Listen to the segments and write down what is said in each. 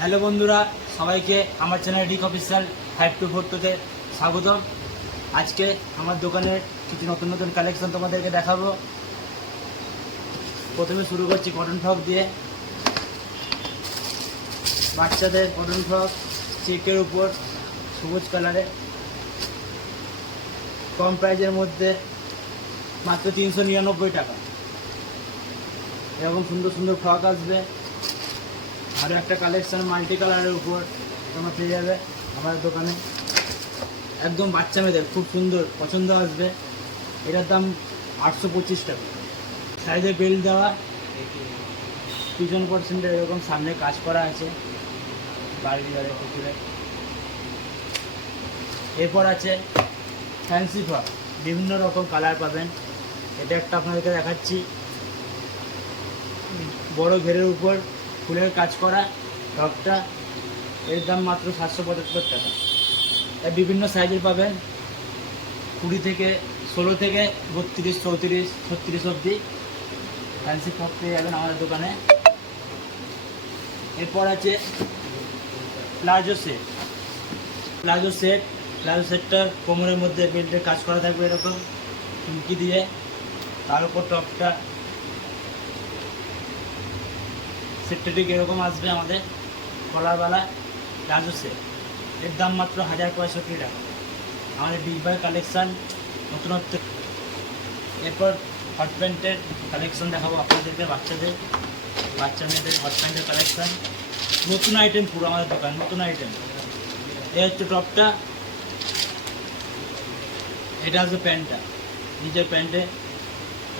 Hello বন্ধুরা, সবাইকে আমার চ্যানেল রিক অফিসিয়াল 5242-তে স্বাগতম। আজকে আমার দোকানের কিছু নতুন নতুন কালেকশন তোমাদেরকে দেখাবো। প্রথমে শুরু করছি কটন ফ্রক দিয়ে। বাচ্চাদের কটন ফ্রক চেকের উপর সবুজ কালারে, কম প্রাইজের মধ্যে মাত্র 399 টাকা। এরকম সুন্দর সুন্দর ফ্রক আসবে। আরও একটা কালেকশন মাল্টি কালারের উপর তোমরা পেয়ে যাবে আমাদের দোকানে। একদম বাচ্চা মেয়েদের খুব সুন্দর পছন্দ আসবে। এটার দাম 825 টাকা। সাইডে বেল্ট দেওয়া, পিছন পার্সেন্টে এরকম সামনে কাজ করা আছে বাড়ি দিদারে পুকুরে। এরপর আছে ফ্যান্সি ফ্রক, বিভিন্ন রকম কালার পাবেন। এটা একটা আপনাদেরকে দেখাচ্ছি, বড় ঘেরের উপর ফুলের কাজ করা ফ্রকটা। এর দাম মাত্র 775 টাকা। এর বিভিন্ন সাইজের পাবেন, 20 থেকে 16 থেকে 32, 34, 36 অবধি ফ্যান্সি ফ্রক পেয়ে যাবেন আমাদের দোকানে। এরপর আছে প্লাজো সেট। প্লাজো সেটটা কোমরের মধ্যে বেল্টের কাজ করা থাকবে এরকম চুমকি দিয়ে, তার উপর টপটা সেটটা ঠিক এরকম আসবে আমাদের কলারওয়ালা প্লাজো সেট। এর দাম মাত্র 1065 টাকা। আমাদের বিগ বাই কালেকশান নতুনত্ব। এরপর হট প্যান্টের কালেকশান দেখাবো আপনাদেরকে। বাচ্চা মেয়েদের হট প্যান্টের কালেকশান, নতুন আইটেম পুরো আমাদের দোকান, নতুন আইটেম। এই হচ্ছে টপটা, এটা আসবে প্যান্টটা নিজের প্যান্টে।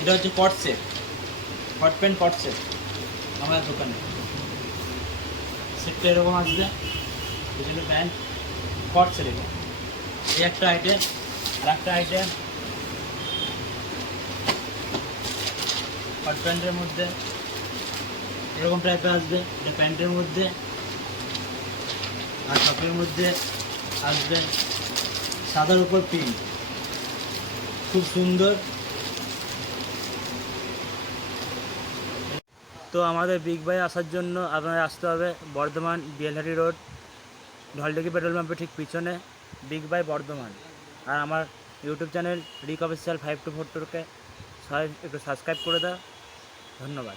এটা হচ্ছে কট সেট, হট প্যান্ট কট সেট আমাদের দোকানে। সেটটা এরকম আসবে, পিছনে প্যান্ট কট সেট। এই একটা আইটেম। আর একটা আইটেম হট প্যান্টের মধ্যে এরকম টাইপের আসবে, এটা প্যান্টের মধ্যে। আর টপের মধ্যে আসবে সাদার উপর প্রিন্ট, খুব সুন্দর। তো আমাদের বিগ বাই আসার জন্য আপনাদের আসতে হবে বর্ধমান বিএলহাটি রোড, ঢলডেকি পেট্রোল পাম্পের ঠিক পিছনে বিগ বাই বর্ধমান। আর আমার ইউটিউব চ্যানেল রিক অফিসিয়াল 5242-কে সবাই একটু সাবস্ক্রাইব করে দাও। ধন্যবাদ।